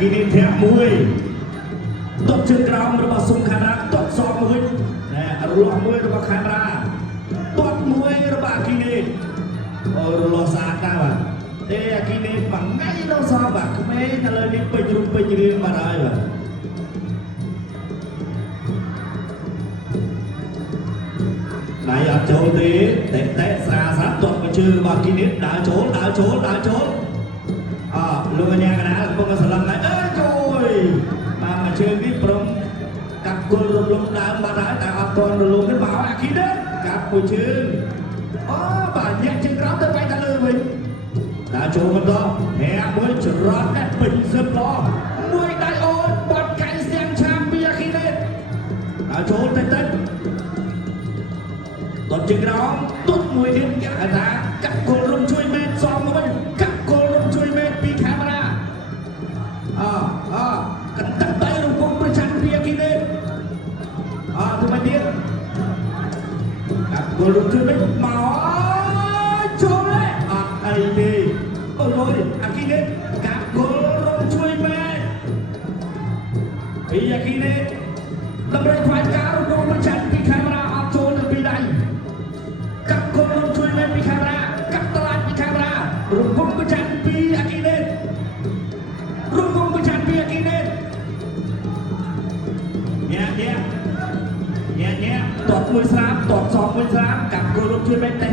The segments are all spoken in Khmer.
គីនេះធាក់មួយតបជើងក្រោមរបស់សុំខារ៉ាតបសងមួយណែរលាស់មួយរបស់ខារ៉ាតបមួយរបស់អាគីនេះអូរលាស់ស្អាតណាស់បាទទេអាគីនេះបងថ្ងៃនោះសោះបាទក្មេងឥឡូវនេះពេញរូបពេញរាងបាត់ហើយបាទណៃអត់ចូលទេតែស្រាស្រាប់តបកជើងរបស់អាគីនេះដើរចូលលោកកញ្ញាកណ្ដាលកំពុងតែស្រឡឹងហើយអើយជួយបានមកជើងនេះព្រមកាប់គល់រំលំដើមបាត់ហើយតែអត់ទាន់រលំទេមកអាគីនេះកាប់មួយជើងអូបាទញាក់ជើងក្រោមទៅបែកទៅលើវិញដើរចូលបន្តហែមួយច្រត់តែពេញសឹបឡមួយដៃអូនបាត់កែស្ទាំងឆាំពីអាគីនេះដើរចូលតិចតបជើងក្រោមទុកមួយទៀតគេហៅថាកាប់គល់រំជួយមែនសំមកវិញកាប់គល់រំជួយមែនពីខាងកណ្ដឹងដៃរំពងប្រចាំពីអាគីនេះទៅមកទៀតកាប់គល់រំជួយមែនមកចូលเลยអត់អីទេអូយអាគីនេះកាប់គល់រំជួយមែនពីអាគីនេះដើម្បីខ្វាយការរំពងប្រចាំពីខាងអត់ចូលទៅពីដៃកាប់គល់រំជួយមែនពីខាងកាប់តឡាត់ពីខាងរំពងប្រចាំពីអាគីនេះរំពងប្រចាំពីអាគីនេះញ៉ាតបមួយស្រាបតបសងមួយស្រាបកាប់គល់រំជួយមែនតែ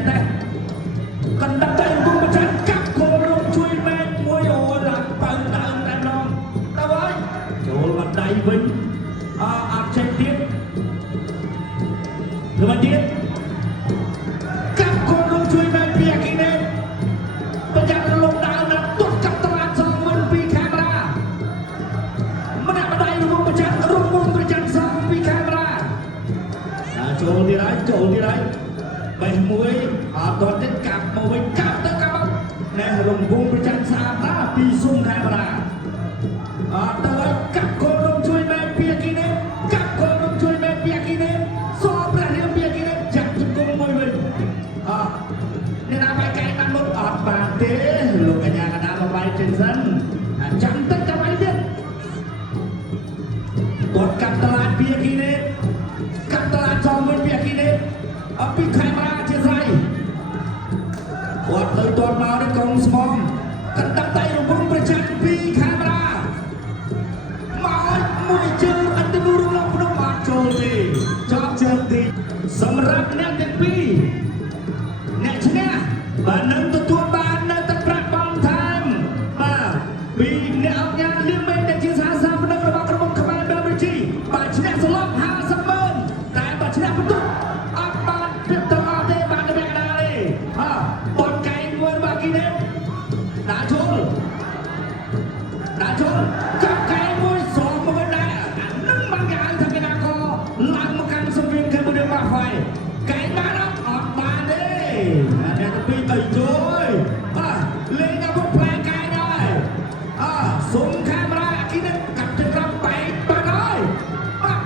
កណ្ដឹងដៃរំពងប្រចាំកាប់គល់រំជួយមែនមួយអូឡើងបើដើមតែម្ដងទៅហើយចូលមកដៃវិញអត់ចេញទៀតធ្វើមកទៀតកាប់គល់រំជួយមែនពីអាគីនេះប្រចាំរលំដើមណាស់ទុកកាប់តឡាត់សងវិញពីខាងម្នាក់ម្ដាយរំពងប្រចាំសងពីខាងចូលទៀតហើយបេះមួយអត់ដល់ទៀតកាប់មកវិញកាប់ទៅកាប់មកណែរំពងប្រចាំស្អាតណាស់ពីសុំខាងអត់ទៅហើយកាប់គល់រំជួយមែនពីអាគីនេះកាប់គល់រំជួយមែនពីអាគីនេះសោព្រះរាមពីអាគីនេះចាក់ជង្គង់មួយវិញអ្នកណាបែកកែតាមមុខអត់បានទេលោកកញ្ញាកណ្ដាលមកបែកចេញសិនចាំតិចចាំអីទៀតគាត់កាប់តឡាតពីអាគីនេះកាប់តឡាតសងវិញពីអាគីនេះពីខេមរាជាស្រ័យគាត់ទៅទាត់មកនេះកងស្មងកណ្ដឹងដៃរំពងប្រចាំពីខេមរាមកមួយជើងអត់ទៅរំលងភ្នំអត់ចូលទេចប់ជើងទីសម្រាប់អ្នកទាំងពីរអ្នកឈ្នះបាននឹងទទួលបាននៅទឹកប្រាក់បងថែមបាទពីអ្នកអង្គការលៀងមេដែលជាសាសាផ្នែករបស់ក្រុមខ្មែរបែបជីបានឈ្នះសន្លប់500000តែបើឈ្នះបន្ទុកអត់បានពីទៅអត់ទេបានទៅកណ្ដាលទេបនកែងមួយរបស់គីនេះដាក់ចូលចាប់កែងមួយសងមកវិញដែរអានឹងបានគេហៅថាគេណាក៏ឡើងមកកាន់សង្វៀនគេមួយរបស់ហើយកែងបានអត់បានទេអ្នកទៅពីអីជួយលេងដល់ផ្លែកែងហើយសុំខាងរាគីនេះកាប់ទៅក្រំបែកបានហើយ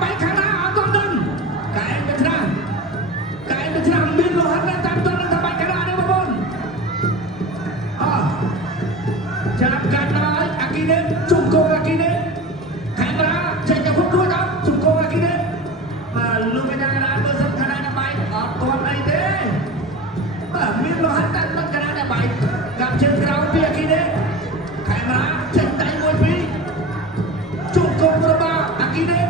បែកខាងណាអត់ទាន់ដឹងកែងទៅឆ្នាំមានលោហិតតាមតនឹងថាបែកខាងណានេះបងប្អូនចាប់កាត់ហើយអាគីនេះជុំគងអាគីនេះខាងរាចេញទៅគ្រប់រួចអត់ជុំគងអាគីនេះលោកកញ្ញាកណ្ដាលមើលសិនខាងណាបែកអត់ទាន់អីទេមានលោហិតតាមតខាងណាបែកកាប់ជើងក្រោមពីអាគីនេះខាងរាចេញដៃមួយពីរជុំគងរបស់អាគីនេះ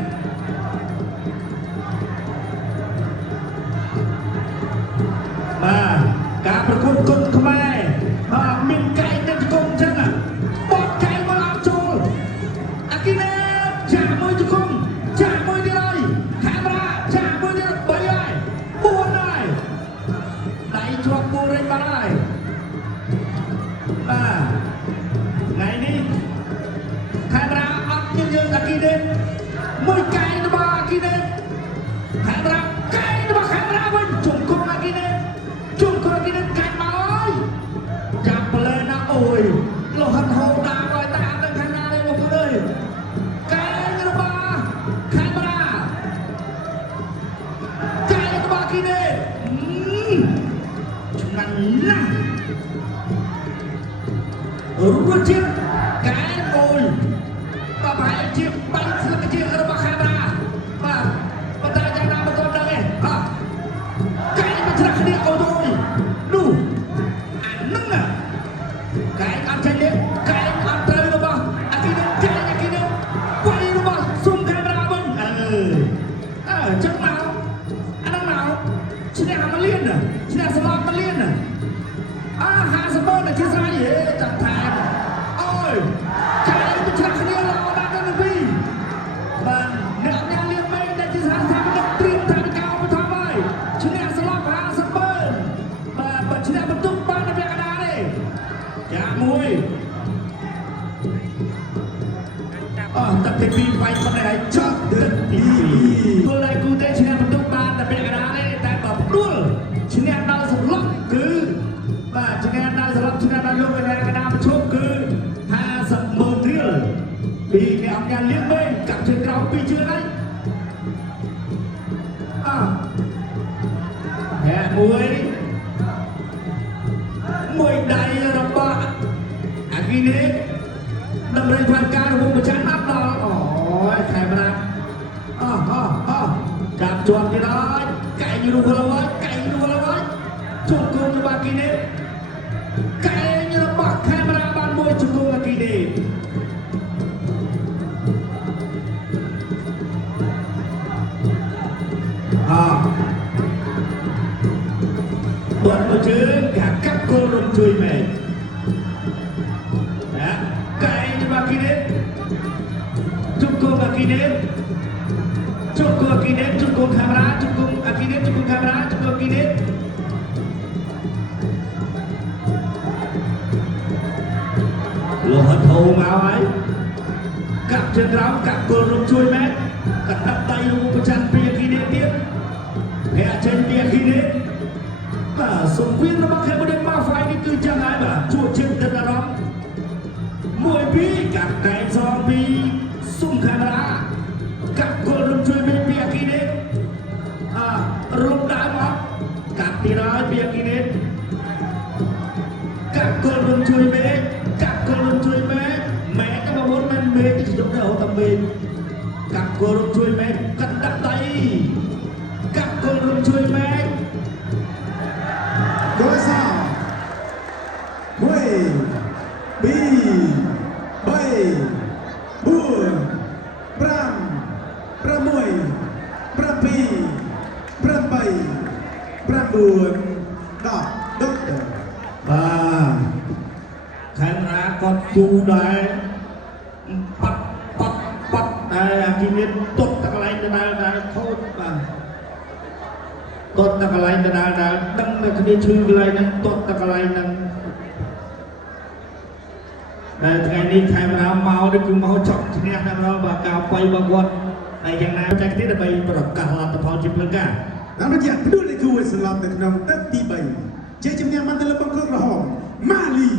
ការប្រកួតគុនខ្មែរមានកែងទៅជង្គង់ចឹងបត់កែងមកអត់ចូលអាគីនេះចាក់មួយជង្គង់ចាក់មួយទៀតហើយខាងរាចាក់មួយទៀត3ហើយ4ហើយដៃជាប់គូរេញបាត់ហើយថ្ងៃនេះខាងរាអត់យើងអាគីនេះមួយកែងរបស់អាគីនេះខាងរាកែងរបស់ខាងរាវិញជង្គង់អាគីនេះជុំគាត់គេនឹងកាច់មកអើយចាប់ប្លែណាអូយលោហិតហូរតាមឲ្យតាមទៅខាងណានេះបងប្អូនអើយកែងរបស់ខាងរាកែងរបស់គេនេះឆ្ងាញ់ណាស់រសជាតិកែងអូយ ឈ្នះស្លាប់មកលៀន50,000តែជាស្រ័យចាត់ថែមអូយចែកទៅឆ្លាស់គ្នាល្អណាស់ដល់ពីបានអ្នកលៀនមេដែលជាសារថាមិនត្រៀមថាកៅបឋមហើយឈ្នះស្លាប់50,000បាទបើឈ្នះបន្ទុកបាននៅពាក់កណ្ដាលទេចាមួយទឹកទី2វាយប៉ុណ្ណេះហើយចប់ទឹកទី2ពលដៃគូទេឈ្នះបន្ទុកបានតែពាក់កណ្ដាលទេតែបើផ្ដួលឈ្នះដល់សន្លប់គឺបាទឈ្នះដល់សន្លប់ឈ្នះដល់យកកណ្ដាលប្រជុំគឺ50,000រៀលពីអ្នកអង្គការលៀងវិញកាប់ជើងក្រោម2ជើងហើយមួយដៃរបស់អាគីនេតម្រូវផានការរបស់ម្ចាស់ណាត់ដល់អូយខែមណាត់ចាប់ជាប់ទៀតហើយកែងរូបឡើយកែងរូបឡើយជង្គង់របស់អាគីនេកែងរបស់ខេមរាបានមួយជង្គង់អាគីនេបាត់មកជើងកាប់គោលរំជួយមែនណាកែងរបស់អាគីនេជង្គង់អាគីនេជង្គង់អាគីនេជង្គង់ខេមរាជង្គង់អាគីនេជង្គង់ខេមរាជង្គង់អាគីនេលោហត់ធូមកហើយកាប់ជើងក្រោមកាប់គោលរំជួយមែនកណ្ដាប់ដៃរូបប្រចាំពីអាគីនេទៀតភ័យចេញពីអាគីនេបាទសង្គ្រាមរបស់ខេមរាមកហ្វៃនេះគឺចឹងហើយបាទជួបជើងទឹកអារម្មណ៍1-2កាប់កែង2សុំខេមរាកាប់គោលរំជួយពីអាគីនេរំដើមអត់កាប់ទៀតហើយពីអាគីនេកាប់គោលរំជួយមេកាប់គោលរំជួយមេម៉ែក៏មកមុនមិនមេទៅជុំទៅតែមេកាប់គោលរំជួយមេកណ្ដាប់ដៃកាប់គោលរំជួយមេDosa, Mui, Bi, Bay, Bur, Pram, Pramui, Prapi, Prambay, Prambur, Đọc, Doctor. Khán giả có chú đấy bắt đây kỷ niệm tốt tất cả lại đây thôi và tốt tất cả lại đây đăng được cái chữ lại này tốt tất cả lại này đây ngày nay khai mà mau đi cùng mau chọn thì nghe nó và cao quay bao quanh này chẳng nào chắc thế là bay bắt đầu cả là tập hợp chụp lên cả Nam Việt Nam đưa lại cua sờ lom từ nông đất ti bảy chế chấm nhà mang tới lớp băng cước là hòm Mali